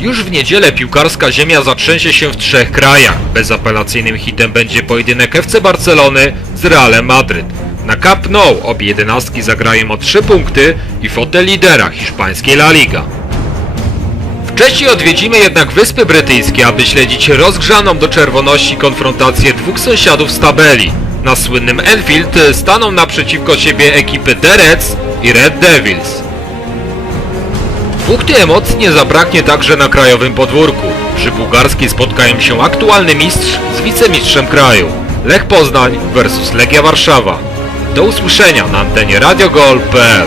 Już w niedzielę piłkarska ziemia zatrzęsie się w trzech krajach. Bezapelacyjnym hitem będzie pojedynek FC Barcelony z Realem Madryt. Na Camp Nou obie jedenastki zagrają o 3 punkty i fotę lidera hiszpańskiej La Liga. Wcześniej odwiedzimy jednak Wyspy Brytyjskie, aby śledzić rozgrzaną do czerwoności konfrontację dwóch sąsiadów z tabeli. Na słynnym Enfield staną naprzeciwko siebie ekipy The Reds i Red Devils. Bukty emocji nie zabraknie także na krajowym podwórku. Przy bułgarskiej spotkają się aktualny mistrz z wicemistrzem kraju. Lech Poznań versus Legia Warszawa. Do usłyszenia na antenie radiogol.pl